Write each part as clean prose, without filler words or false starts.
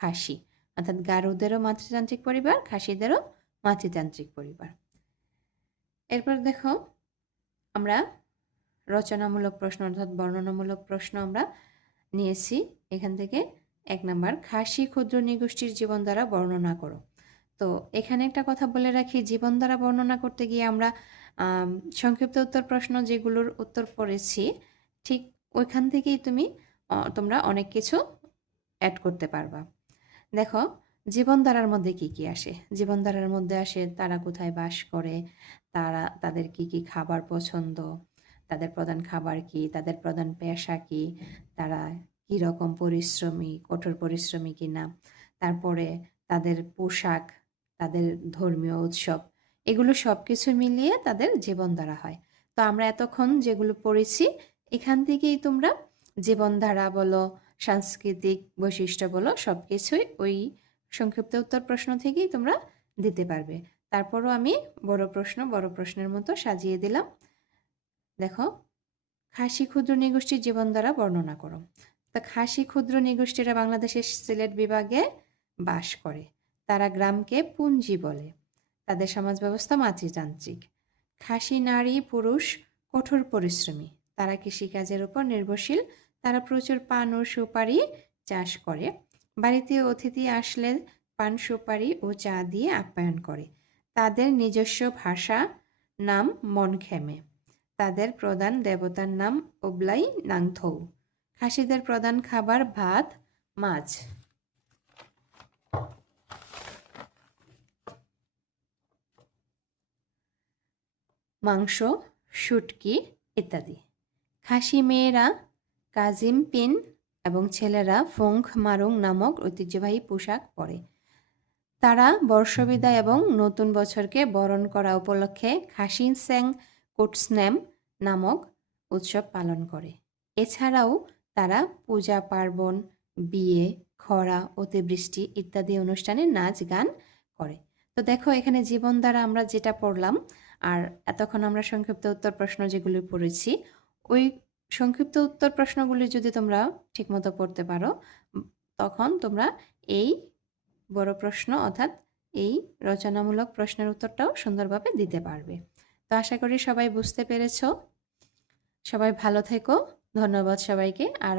খাসি, অর্থাৎ গারোদেরও মাতৃতান্ত্রিক পরিবার, খাসিদেরও মাতৃতান্ত্রিক পরিবার। এরপর দেখো আমরা রচনামূলক প্রশ্ন অর্থাৎ বর্ণনামূলক প্রশ্ন আমরা নিয়েছি। এখান থেকে 1 নাম্বার, খাসি ক্ষুদ্র নৃগোষ্ঠীর জীবনধারা বর্ণনা করো। তো এখানে একটা কথা বলে রাখি, জীবনধারা বর্ণনা করতে গিয়ে আমরা সংক্ষিপ্ত উত্তর প্রশ্ন যেগুলোর উত্তর পড়েছি ঠিক ওইখান থেকেই তোমরা অনেক কিছু অ্যাড করতে পারবা। দেখো জীবনধারার মধ্যে কি কি আসে? জীবনধারার মধ্যে আসে তারা কোথায় বাস করে, তাদের কি কি খাবার পছন্দ, তাদের প্রধান খাবার কি, তাদের প্রধান পেশা কি, তারা কীরকম পরিশ্রমী, কঠোর পরিশ্রমী কিনা, তারপরে তাদের পোশাক, তাদের ধর্মীয় উৎসব, এগুলো সব কিছু মিলিয়ে তাদের জীবনধারা হয়। তো আমরা এতক্ষণ যেগুলো পড়েছি এখান থেকেই তোমরা জীবনধারা বলো, সাংস্কৃতিক বৈশিষ্ট্য বলো, সব কিছুই ওই সংক্ষিপ্ত উত্তর প্রশ্ন থেকেই তোমরা দিতে পারবে। তারপরও আমি বড় প্রশ্নের মতো সাজিয়ে দিলাম। দেখো, খাসি ক্ষুদ্র নৃগোষ্ঠীর জীবনধারা বর্ণনা করো। তা খাসি ক্ষুদ্র নৃগোষ্ঠীরা বাংলাদেশের সিলেট বিভাগে বাস করে। তারা গ্রামকে পুঞ্জি বলে। তাদের সমাজ ব্যবস্থা মাতৃতান্ত্রিক। খাসি নারী পুরুষ কঠোর পরিশ্রমী। তারা কৃষিকাজের উপর নির্ভরশীল। তারা প্রচুর পান ও সুপারি চাষ করে। বাড়িতে অতিথি আসলে পান সুপারি ও চা দিয়ে আপ্যায়ন করে। তাদের নিজস্ব ভাষা নাম মনখেমে। তাদের প্রধান দেবতার নাম ওবলাই নাংথৌ। খাসিদের প্রধান খাবার ভাত, মাছ। মাংস, শুটকি ইত্যাদি। খাসি মেয়েরা কাজিম পিন এবং ছেলেরা ফোংখ মারুং নামক ঐতিহ্যবাহী পোশাক পরে। তারা বর্ষবিদায় এবং নতুন বছরকে বরণ করা উপলক্ষে খাসি স্যাং কোটস্ন্যাম নামক উৎসব পালন করে। এছাড়াও তারা পূজা পার্বণ, বিয়ে, খরা, অতিবৃষ্টি ইত্যাদি অনুষ্ঠানে নাচ গান করে। তো দেখো এখানে জীবন দ্বারা আমরা যেটা পড়লাম, আর এতক্ষণ আমরা সংক্ষিপ্ত উত্তর প্রশ্ন যেগুলি পড়েছি, ওই সংক্ষিপ্ত উত্তর প্রশ্নগুলি যদি তোমরা ঠিকমতো পড়তে পারো তখন তোমরা এই বড় প্রশ্ন অর্থাৎ এই রচনামূলক প্রশ্নের উত্তরটাও সুন্দরভাবে দিতে পারবে। তো আশা করি সবাই বুঝতে পেরেছ। সবাই ভালো থেকো। ধন্যবাদ সবাইকে। আর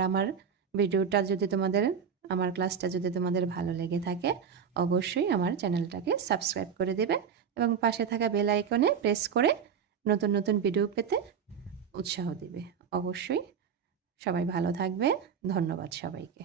আমার ক্লাসটা যদি তোমাদের ভালো লেগে থাকে অবশ্যই আমার চ্যানেলটাকে সাবস্ক্রাইব করে দেবে এবং পাশে থাকা বেল আইকনে প্রেস করে নতুন নতুন ভিডিও পেতে উৎসাহ দেবে। অবশ্যই সবাই ভালো থাকবে। ধন্যবাদ সবাইকে।